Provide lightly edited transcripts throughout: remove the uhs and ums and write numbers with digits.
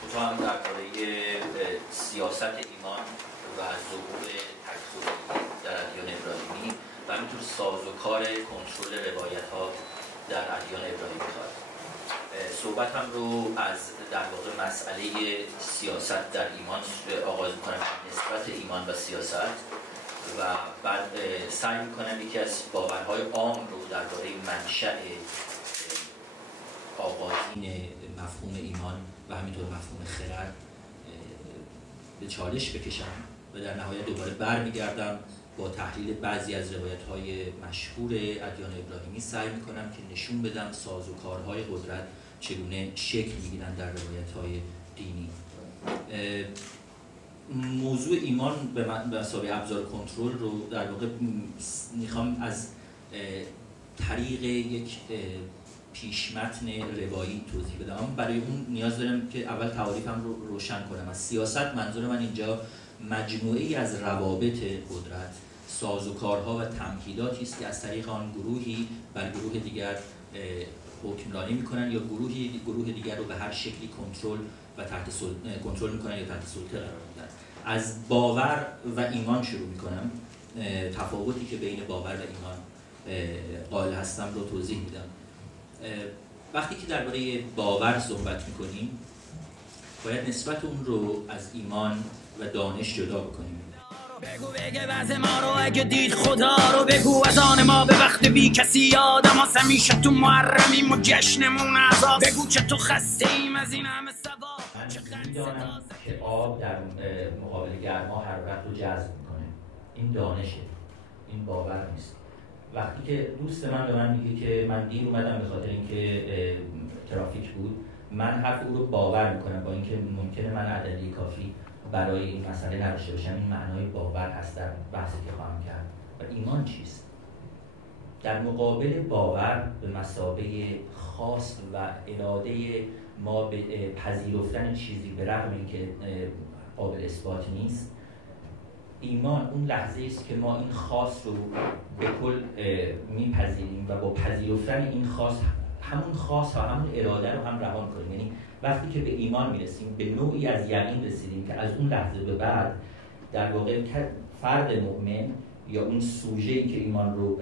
کوتاه درباره سیاست ایمان و ظهور تک‌خدایی در ادیان ابراهیمی و همینطور سازوکار کنترل روایت‌ها در ادیان ابراهیمی خواهد. صحبتم رو از در واقع مسئله سیاست در ایمان آغاز می‌کنم، نسبت ایمان و سیاست، و بعد سعی می‌کنم یکی از باورهای عام رو درباره منشأ آغازین مفهوم ایمان و همینطور مفهوم خرد به چالش بکشم و در نهایت دوباره برمیگردم با تحلیل بعضی از روایت‌های مشهور ادیان ابراهیمی سعی می‌کنم که نشون بدم سازوکارهای قدرت چگونه شکل می‌گیرند در روایت‌های دینی. موضوع ایمان به مسابقه ابزار کنترل رو در واقع میخوام از طریق یک پیشمتن روایی توضیح بدم. برای اون نیاز دارم که اول تعاریفم رو روشن کنم. از سیاست منظور من اینجا مجموعه‌ای از روابط قدرت، سازوکارها و تمهیداتی است که از طریق آن گروهی بر گروه دیگر حکمرانی میکنن یا گروه دیگر رو به هر شکلی کنترل میکنن یا تحت سلطه قرار میدن. از باور و ایمان شروع میکنم. تفاوتی که بین باور و ایمان قائل هستم رو توضیح میدم. وقتی که درباره باور صحبت میکنیم باید نسبت اون رو از ایمان و دانش جدا بکنیم. بگو بگه وضع ما رو اگه دید خدا رو، بگو از آن ما به وقت بی کسی یادم هست، همیشه تو محرمیم و جشنمون عذاب، بگو که تو خسته ایم از این همه ثواب. من میدانم که آب در مقابل گرما حرارت رو جذب میکنه. این دانشه، این باور نیست. وقتی که دوست من به من میگه که من دیر اومدم به خاطر اینکه ترافیک بود، من حرف او رو باور میکنم با اینکه ممکنه من ادله کافی برای این مسئله نداشته باشم. این معنای باور هست در بحثی که خواهم کرد. و ایمان چیست؟ در مقابل باور به مثابه خاص و اراده ما به پذیرفتن چیزی به رغم اینکه قابل اثبات نیست، ایمان اون لحظه است که ما این خاص رو به کل میپذیریم و با پذیرفتن این خاص همون خاص ها همون اراده رو هم روان کنیم. یعنی وقتی که به ایمان میرسیم به نوعی از یقین رسیدیم که از اون لحظه به بعد در واقع فرد مؤمن یا اون سوژه‌ای که ایمان رو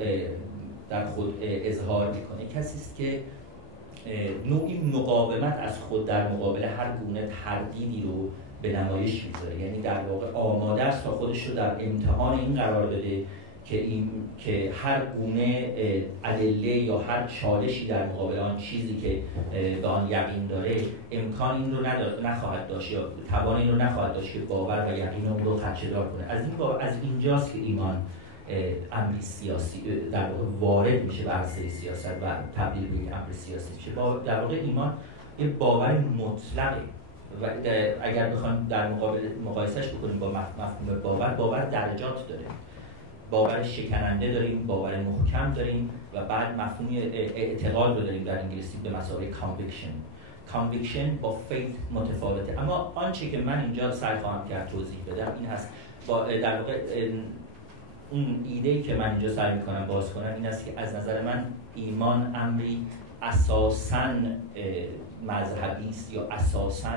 در خود اظهار میکنه کسی است که نوعی مقاومت از خود در مقابل هر گونه تردیدی رو به نمایش میذاره. یعنی در واقع آماده است تا خودش رو در امتحان این قرار بده که هر گونه ادله یا هر چالشی در مقابل آن چیزی که به آن یقین داره امکان این رو نخواهد داشت یا توان این رو نخواهد داشت که باور و یقین اون رو خدشه‌دار کنه. از اینجاست که ایمان امری سیاسی در واقع وارد میشه به عرصه سیاست و تبدیل به یک امر سیاسی میشه. در واقع ایمان یه باور مطلقه و اگر بخوایم در مقایسهش بکنیم با مفهوم باور درجات داره. باور شکننده داریم، باور محکم داریم و بعد مفهوم اعتقاد رو داریم در انگلیسی به مثابه conviction با faith متفاوته. اما آنچه که من اینجا سعی خواهم کرد توضیح بدم این هست در واقع اون ایده‌ای که من اینجا سعی می‌کنم باز کنم این است که از نظر من ایمان امری اساساً مذهبی است یا اساساً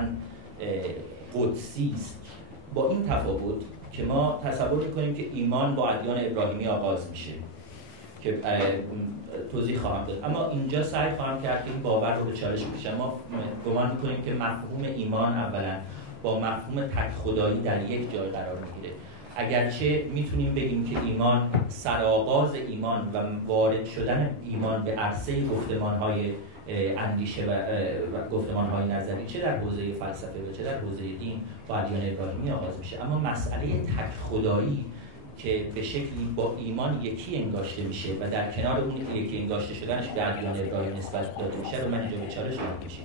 قدسی است، با این تفاوت که ما تصور می‌کنیم که ایمان با ادیان ابراهیمی آغاز میشه که توضیح خواهم داد. اما اینجا سعی خواهم کرد که این باور رو به چالش بکشم. ما گمان می‌کنیم که مفهوم ایمان اولا با مفهوم تک‌خدایی در یک جای قرار می‌گیره. اگرچه میتونیم بگیم که ایمان سرآغاز ایمان و وارد شدن ایمان به عرصه گفتمان‌های اندیشه و گفتمان‌های نظری چه در حوزه فلسفه و چه در حوزه دین با ادیان ابراهیمی آغاز میشه. اما مسئله تک خدایی که به شکلی با ایمان یکی انگاشته میشه و در کنار اون یکی انگاشته شدنش به ادیان ابراهیمی نسبت داده میشه رو من اینجا به چالش می‌کشم.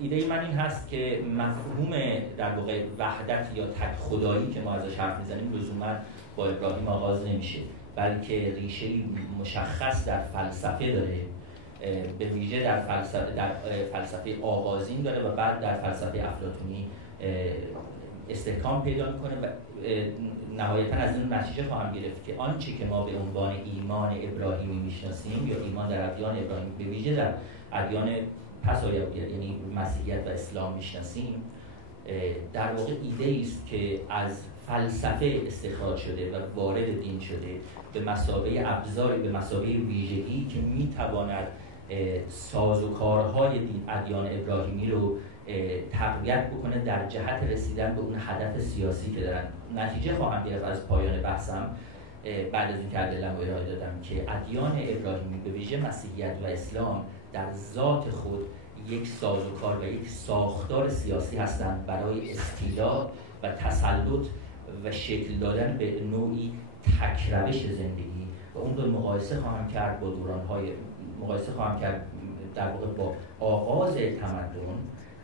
ایده من این هست که مفهوم در واقع وحدت یا تک خدایی که ما ازش حرف میزنیم لزوما با ابراهیم آغاز نمیشه، بلکه ریشه مشخص در فلسفه داره، به ویژه در فلسفه آغازین داره و بعد در فلسفه افلاطونی استحکام پیدا میکنه و نهایتا از این نتیجه خواهم گرفت که آنچه که ما به عنوان ایمان ابراهیمی میشناسیم یا ایمان در ادیان ابراهیمی به ویژه در ادیان پسایه‌ایت یعنی مسیحیت و اسلام میشناسیم، در واقع ایده است که از فلسفه استخراج شده و وارد دین شده به مثابه ابزاری، به مثابه ویژگی که میتواند سازوکارهای ادیان ابراهیمی رو تقویت بکنه در جهت رسیدن به اون هدف سیاسی که دارن. نتیجه خواهم گرفت از پایان بحثم بعد از اینکه ادله‌مو ارائه دادم که ادیان ابراهیمی به ویژه مسیحیت و اسلام در ذات خود یک سازوکار و یک ساختار سیاسی هستند برای استیلا و تسلط و شکل دادن به نوعی تک‌روش زندگی و اون رو مقایسه خواهم کرد با مقایسه خواهم کرد در واقع با آغاز تمدن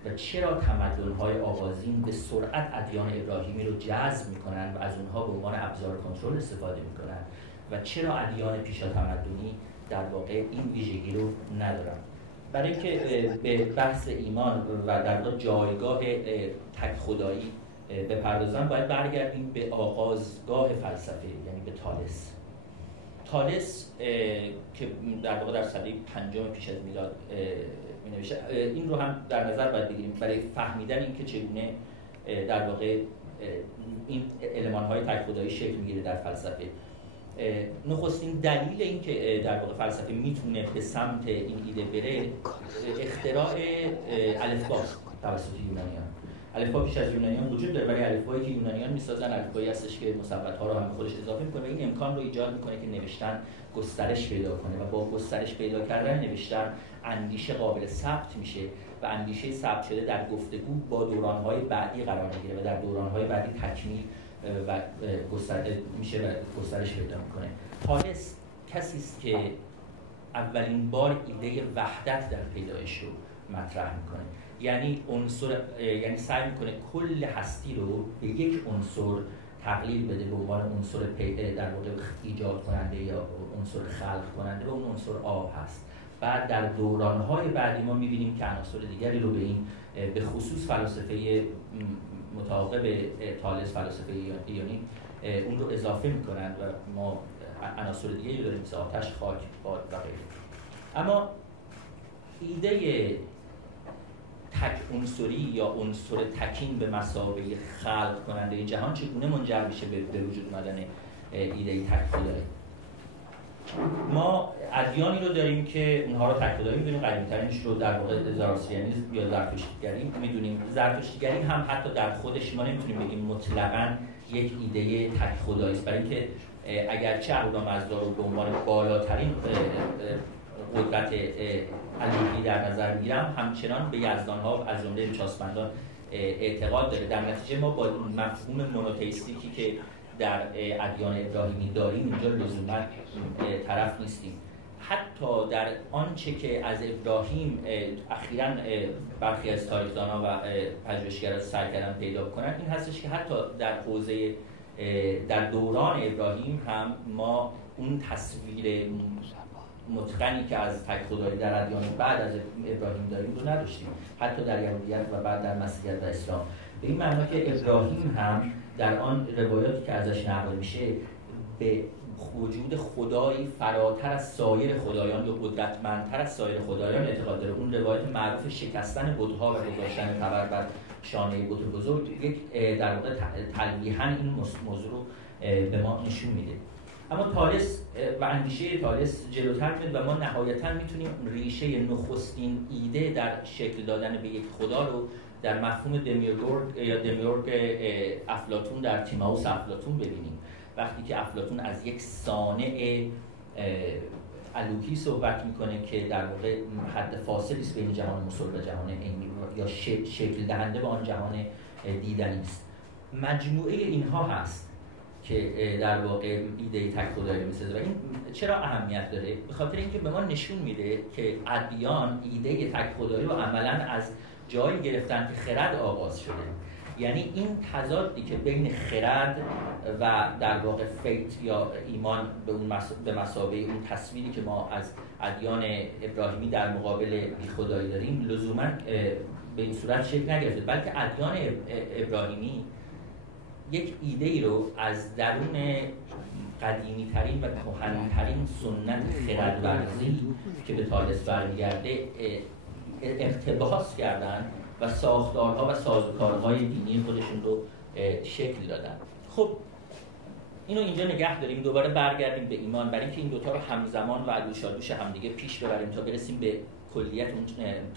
و چرا تمدن‌های آغازین به سرعت ادیان ابراهیمی رو جذب می‌کنند و از اونها به عنوان ابزار کنترل استفاده می‌کنند و چرا ادیان پیشا تمدنی در واقع این ویژگی رو ندارن. برای اینکه به بحث ایمان و در واقع جایگاه تک خدایی بپردازم باید برگردیم به آغازگاه فلسفه، یعنی به تالس. تالس که در واقع در سده 5 پیش از میلاد می‌نوشته، این رو هم در نظر باید بگیریم برای فهمیدن اینکه چگونه در واقع این المان‌های تک خدایی شکل می‌گیره در فلسفه. نخستین دلیل این که در واقع فلسفه میتونه به سمت این ایده بره اختراع الفبا توسط یونانیان. الفبا پیش از یونانیان وجود داره، ولی الفبایی که یونانیان میسازن الفبایی هستش که مثبت‌ها رو هم به خودش اضافه میکنه و این امکان رو ایجاد میکنه که نوشتن گسترش پیدا کنه و با گسترش پیدا کردن نوشتن اندیشه قابل ثبت میشه و اندیشه ثبت شده در گفتگو با دوران‌های بعدی قرار میگیره و در دوران‌های بعدی تکمیل و میشه و گسترش پیدا میکنه. تالس کسی است که اولین بار ایده وحدت در پیدایش رو مطرح میکنه، یعنی سعی میکنه کل هستی رو به یک عنصر تقلیل بده به عنوان عنصر در واقع ایجاد کننده یا عنصر خلق کننده و اون عنصر آب هست. بعد در دوران‌های بعدی ما می‌بینیم که عناصر دیگری رو به این به خصوص فلسفه متعاقب تالس، فلسفه ایونی اون رو اضافه می‌کنند و ما عناصر دیگری داریم مثل آتش، خاک، باد و غیره. اما ایده تک عنصری یا عنصر تکین به مثابه خلق کننده جهان چگونه منجر میشه به وجود اومدن ایده تک خدایی؟ ما ادیانی رو داریم که اونها رو تک خدایی می‌دونیم، قدیمی‌ترینش رو در واقع زراستریانیسم یا زرتشتیگری می‌دونیم. زرتشتیگری هم حتی در خودش ما نمی‌تونیم بگیم مطلقاً یک ایده تک خدایی است، برای اینکه اگرچه اهورامزدا رو به عنوان بالاترین قدرت الوهی در نظر می‌گیرم، همچنان به یزدان‌ها از جمله چاسبندان اعتقاد داره. در نتیجه ما با مفهوم مونوتئیستیکی که در ادیان ابراهیمی داریم اینجا لزوما طرف نیستیم. حتی در آنچه که از ابراهیم اخیراً برخی از تاریخ‌دان‌ها و پژوهشگران سعی کردن پیدا کنن این هستش که حتی در حوزه در دوران ابراهیم هم ما اون تصویر متقنی که از تک خدایی در ادیان بعد از ابراهیم داریم رو نداشتیم، حتی در یهودیت و بعد در مسیحیت و اسلام. به این معنی که ابراهیم هم در آن روایاتی که ازش نقل میشه به وجود خدایی فراتر از سایر خدایان یا قدرتمندتر از سایر خدایان اعتقاد داره. اون روایت معروف شکستن بت‌ها و گذاشتن تبر بر شانه بت بزرگ یک در واقع تلویحاً این موضوع رو به ما نشون میده. اما تالس و اندیشه تالس جلوتر میاد و ما نهایتاً میتونیم ریشه نخستین ایده در شکل دادن به یک خدا رو در مفهوم دمیورگ افلاطون در تیمائوس افلاطون ببینیم. وقتی که افلاطون از یک صانع الوهی صحبت میکنه که در واقع حد فاصلی است بین جهان مصور و جهان عینی یا شکل دهنده به آن جهان دیدنی است. مجموعه اینها هست که در واقع ایده تک خدایی میسازه. و این چرا اهمیت داره؟ به خاطر اینکه به ما نشون میده که ادیان ایده تک خدایی رو عملاً از جایی گرفتن که خرد آغاز شده. یعنی این تضادی که بین خرد و در واقع فیت یا ایمان به مثابه اون تصویری که ما از ادیان ابراهیمی در مقابل بیخدایی داریم لزوما به این صورت شکل نگرفته، بلکه ادیان ابراهیمی یک ایده ای رو از درون قدیمی ترین و کهن‌ترین سنت خردورزی که به تالس برمیگرده اقتباس کردن و ساختارها و سازوکارهای دینی خودشون رو شکل دادن. خب اینو اینجا نگه داریم، دوباره برگردیم به ایمان، برای اینکه این دوتا رو همزمان و گوشادوش همدیگه پیش ببریم تا برسیم به کلیت اون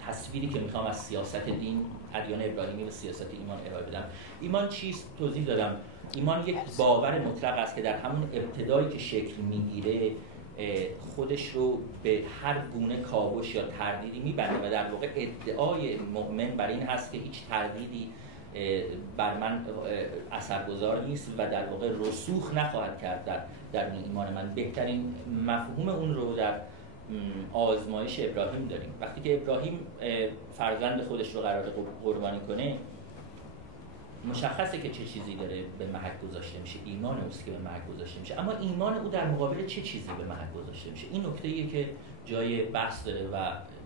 تصویری که میخوام از سیاست دین، ادیان ابراهیمی و سیاست ایمان ارائه بدم. ایمان چیست؟ توضیح دادم. ایمان یک باور مطلق است که در همون ابتدایی که شکل میگیره خودش رو به هر گونه کاوش یا تردیدی میبنده و در واقع ادعای مؤمن بر این هست که هیچ تردیدی بر من اثرگذار نیست و در واقع رسوخ نخواهد کرد در ایمان من. بهترین مفهوم اون رو در آزمایش ابراهیم داریم. وقتی که ابراهیم فرزند خودش رو قرار قربانی کنه، مشخصه که چه چیزی داره به محک گذاشته میشه، ایمان اوست که به محک گذاشته میشه. اما ایمان او در مقابل چه چیزی به محک گذاشته میشه؟ این نکته‌ایه که جای بحث داره و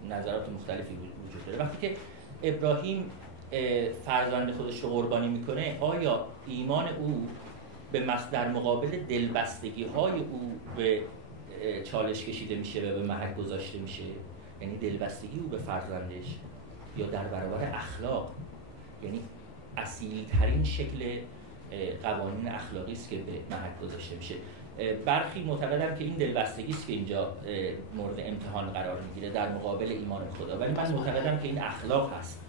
نظرات مختلفی وجود داره. وقتی که ابراهیم فرزند خودش رو قربانی میکنه، آیا ایمان او در مقابل دلبستگی‌های او به چالش کشیده میشه و به محک گذاشته میشه؟ یعنی دلبستگی او به فرزندش، یا در برابر اخلاق، یعنی اصیل‌ترین شکل قوانین اخلاقی است که به محک گذاشته میشه. برخی معتقدن که این دلبستگی است که اینجا مورد امتحان قرار میگیره در مقابل ایمان خدا، ولی من معتقدم که این اخلاق هست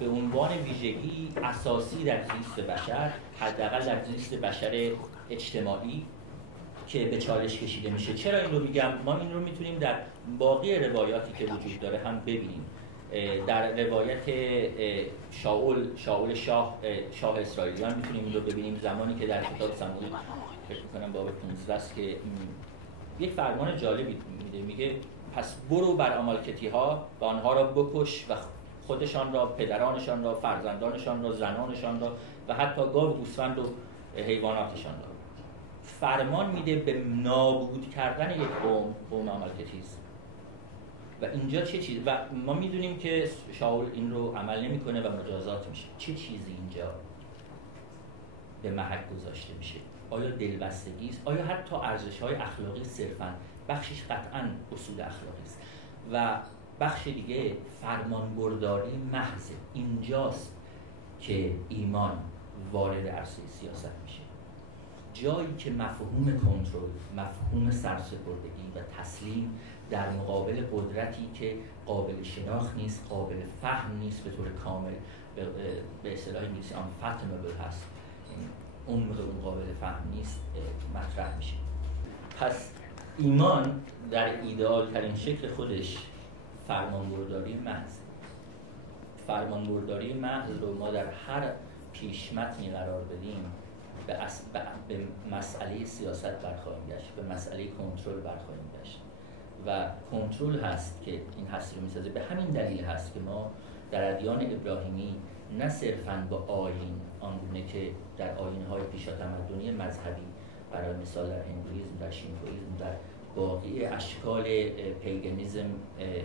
به عنوان ویژگی اساسی در زیست بشر، حداقل در زیست بشر اجتماعی که به چالش کشیده میشه. چرا این رو میگم؟ ما این رو میتونیم در باقی روایاتی که وجود داره هم ببینیم. در روایت شاول شاه اسرائیلیان میتونیم این رو ببینیم، زمانی که در کتاب سموئیل فکر می‌کنم باب 15 است که یک فرمان جالبی میده، میگه پس برو بر آمالکتی‌ها و آنها را بکش و خودشان را، پدرانشان را، فرزندانشان را، زنانشان را و حتی گاو و گوسفند و حیواناتشان را. فرمان میده به نابود کردن یک قوم آمالکتیز. و اینجا چه چیز؟ و ما میدونیم که شاول این رو عمل نمیکنه و مجازات میشه. چه چیزی اینجا به محک گذاشته میشه؟ آیا دلبستگی است؟ آیا حتی ارزش‌های اخلاقی صرفاً؟ بخشش قطعاً اصول اخلاقی است و بخش دیگه فرمانبرداری محض. اینجاست که ایمان وارد عرصه سیاست میشه، جایی که مفهوم کنترل، مفهوم سرسپردگی و تسلیم در مقابل قدرتی که قابل شناخت نیست، قابل فهم نیست به طور کامل، به اصطلاح انگلیسی unfathomable هست، عمق اون قابل فهم نیست، مطرح میشه. پس ایمان در ایدئال ترین شکل خودش فرمانبرداری محض. فرمانبرداری محض رو ما در هر پیشمتنی قرار بدیم به مسئله سیاست برخواهیم گشت، به مسئله کنترل برخواهیم گشت و کنترل هست که این هستی رو میسازه. به همین دلیل هست که ما در ادیان ابراهیمی نه صرفاً با آیین، آنگونه که در آیین‌های پیشاتمدنی مذهبی، برای مثال در هندویسم، در شینتویسم، در باقی اشکال پیگنیزم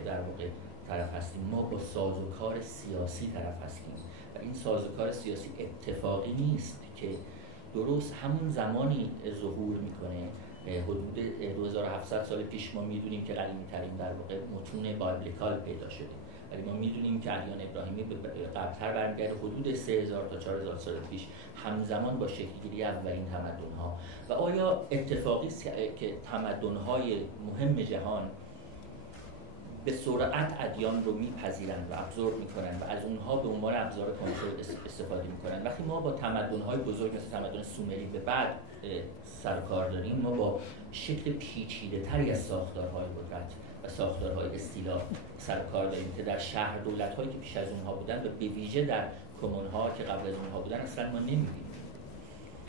در واقع طرف هستیم، ما با سازوکار سیاسی طرف هستیم و این سازوکار سیاسی اتفاقی نیست که درست همون زمانی ظهور میکنه. حدود 2700 سال پیش ما میدونیم که قدیمی ترین در واقع متون بایبلیکال پیدا شده، ولی ما میدونیم که ادیان ابراهیمی قبلتر برمیگرده، حدود 3000 تا 4000 سال پیش، همزمان با شکلگیری اولین تمدن‌ها. و آیا اتفاقی است که تمدن‌های مهم جهان به سرعت ادیان رو میپذیرند و ابزورب میکنن و از اونها به عنوان ابزار کنترل استفاده میکنن؟ وقتی ما با تمدن‌های بزرگ مثل تمدن سومری به بعد سر کار داریم، ما با شکل پیچیده‌تری از ساختارهای قدرت و ساختارهای استیلا سر کار داریم که در شهر دولت‌هایی که پیش از اونها بودن و به ویژه در کمون‌ها که قبل از اونها بودن اصلا ما نمی‌بینیم.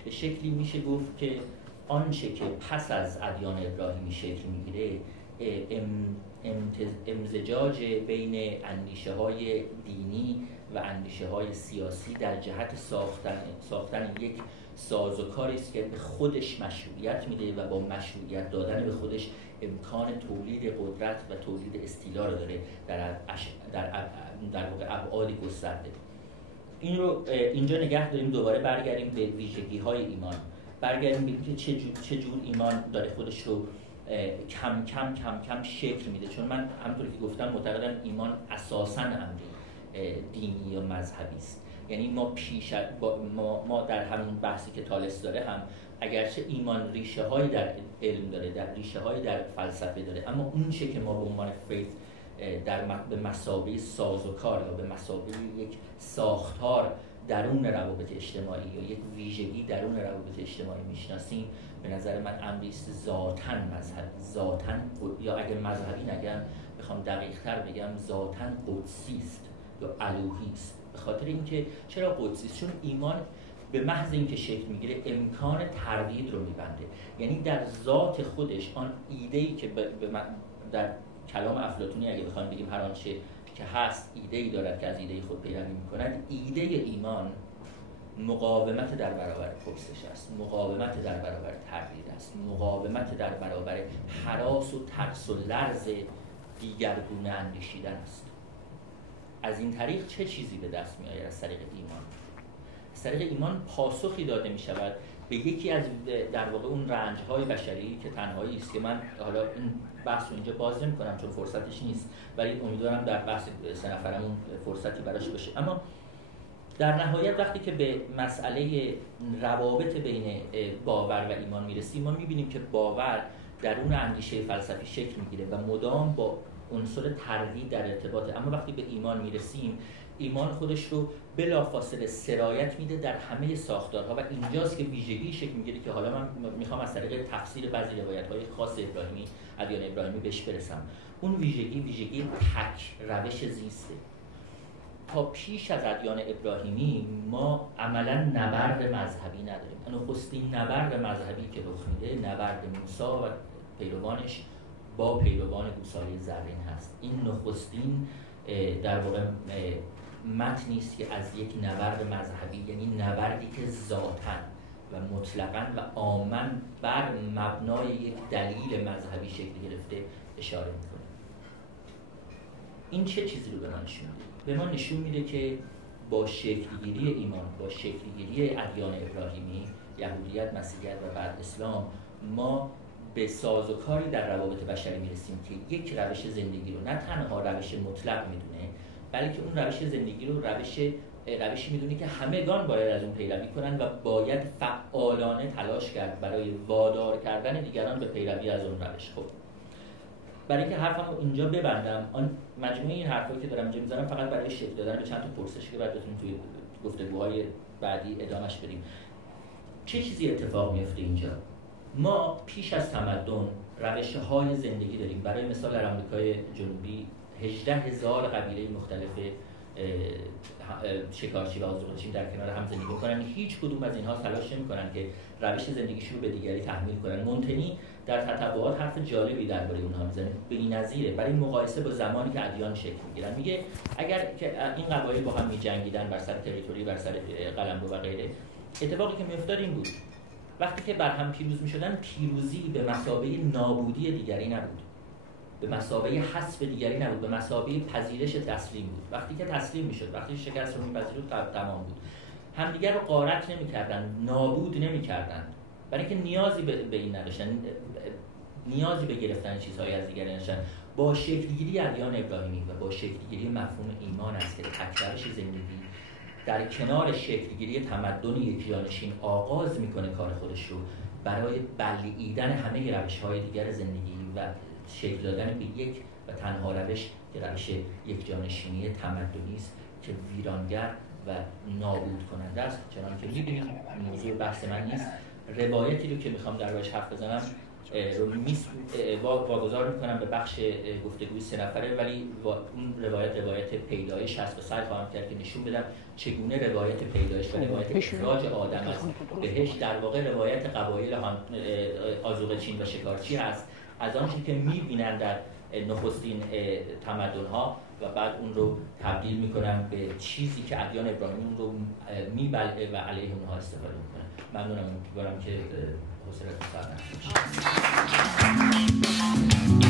به شکلی میشه گفت که آنچه که پس از ادیان ابراهیمی شکل میگیره امزجاج بین اندیشه‌های دینی و اندیشه‌های سیاسی در جهت ساختن یک سازوکاری است که به خودش مشروعیت میده و با مشروعیت دادن به خودش امکان تولید قدرت و تولید استیلا رو داره در واقع ابعاد گسترده. این رو اینجا نگه داریم. دوباره برگردیم به ویژگی‌های ایمان، برگردیم به اینکه چه جور ایمان داره خودش رو کم کم شکل میده. چون من همونطوری که گفتم معتقدم ایمان اساساً امری دینی یا مذهبی است. یعنی ما در همون بحثی که تالس داره هم اگرچه ایمان ریشه هایی در علم داره، در ریشه هایی در فلسفه داره، اما اون چه که ما به عنوان فیث به مثابه سازوکار یا به مثابه یک ساختار درون روابط اجتماعی یا یک ویژگی درون روابط اجتماعی میشناسیم، به نظر من امری است ذاتاً مذهبی، ذاتاً، یا اگه مذهبی نگم بخوام دقیق‌تر بگم ذاتاً قدسی است یا الوهی است. به خاطر اینکه چرا قدسی است؟ چون ایمان به محض اینکه شکل میگیره امکان تردید رو میبنده. یعنی در ذات خودش آن ایده‌ای که در کلام افلاطونی اگه بخوایم بگیم هر آنچه که هست ایده‌ای دارد که از ایده خود پیروی می‌کند، ایده ایمان مقاومت در برابر پرسش است، مقاومت در برابر تردید است، مقاومت در برابر هراس و ترس و لرز دیگرگونه اندیشیدن است. از این طریق چه چیزی به دست می‌آید؟ از طریق ایمان. از طریق ایمان پاسخی داده می‌شود به یکی از در واقع اون رنج‌های بشری که تنهایی است، که من حالا این بحث رو اینجا باز نمی‌کنم چون فرصتش نیست، ولی امیدوارم در بحث سه نفرمون فرصتی براش باشه. اما در نهایت وقتی که به مسئله روابط بین باور و ایمان میرسیم، ما می‌بینیم که باور درون اندیشه فلسفی شکل می‌گیره و مدام با عنصر تردید در ارتباطه. اما وقتی به ایمان میرسیم، ایمان خودش رو بلافاصله سرایت میده در همه ساختارها و اینجاست که ویژگی شکل میگیره که حالا من میخوام از طریق تفسیر بعضی روایت‌های خاص ابراهیمی، ادیان ابراهیمی بهش برسم. اون ویژگی تک روش زیسته. تا پیش از ادیان ابراهیمی ما عملاً نبرد مذهبی نداریم. نخستین نبرد مذهبی که رخ میده نبرد موسی و پیروانش با پیروان گوساله زرین هست. این نخستین در واقع متنی است که از یک نبرد مذهبی، یعنی نبردی که ذاتاً و مطلقاً و عاماً بر مبنای یک دلیل مذهبی شکل گرفته اشاره می‌کنه. این چه چیزی رو به ما نشون میده؟ به ما نشون میده که با شکل‌گیری ایمان، با شکل‌گیری ادیان ابراهیمی، یهودیت، مسیحیت و بعد اسلام، ما به سازوکاری در روابط بشری میرسیم که یک روش زندگی رو نه تنها روش مطلق میدونه، بلکه اون روش زندگی رو روشی میدونه که همگان باید از اون پیروی کنن و باید فعالانه تلاش کرد برای وادار کردن دیگران به پیروی از اون روش. خب برای اینکه حرفمو اینجا ببندم، آن مجموعه این حرفایی که دارم اینجا میذارم فقط برای شکل دادن به چند تا پرسش که بعد بتونیم توی گفتگوهای بعدی ادامهش بدیم. چه چیزی اتفاق میفته اینجا؟ ما پیش از تمدن روش‌های زندگی داریم. برای مثال در آمریکای جنوبی 18,000 قبیله مختلف شکارچی و آذوقه‌چین در کنار هم زندگی می‌کنن. هیچ کدوم از اینها تلاش نمی‌کنن که روش زندگیشون رو به دیگری تحمیل کنن. مونتنی در تتبعات حرف جالبی درباره اونها می‌زنه، بی‌نظیره، برای مقایسه با زمانی که ادیان شکل می‌گیرن. میگه اگر که این قبایل با هم می‌جنگیدن بر سر تریتوری، بر سر قلمرو و غیره، اتفاقی که می‌افتاد این بود: وقتی که بر هم پیروز می‌شدن، پیروزی به مثابه نابودی دیگری نبود، به مثابه حذف دیگری نبود، به مثابه پذیرش تسلیم بود. وقتی که تسلیم میشد، وقتی شکست رو می‌پذیرفت، تمام بود. همدیگر رو غارت نمی‌کردن، نابود نمی‌کردن، برای اینکه نیازی به این نداشتن، نیازی به گرفتن چیزهای از دیگری نداشتن. با شکل‌گیری ادیان ابراهیمی و با شکل‌گیری مفهوم ایمان است که تک‌روش زندگی در کنار شکل‌گیری تمدن یکیانشین آغاز می‌کنه کار خودش رو برای بلعیدن همه روش‌های دیگر زندگی و شکل دادن به یک و تنها روش که روش یکجانشینی تمدنی است که ویرانگر و نابود کننده است. چنانکه می‌بینید موضوع بحث من نیست. روایتی رو که می‌خوام دربارش حرف بزنم رو واگذار می‌کنم به بخش گفتگوی سه نفره، ولی اون روایت پیدایش هست و سعی خواهم کرد که نشون بدم چگونه روایت پیدایش و روایت اخراج آدم از بهشت در واقع روایت قبایل آذوقه‌چین و شکارچی هست، از آنچه که می‌بینن در نخستین تمدن‌ها و بعد اون رو تبدیل می‌کنن به چیزی که ادیان ابراهیمی اون رو میبلعه و علیه اونها استفاده می‌کنه. ممنونم، امیدوارم که حوصله‌تون سر نشه.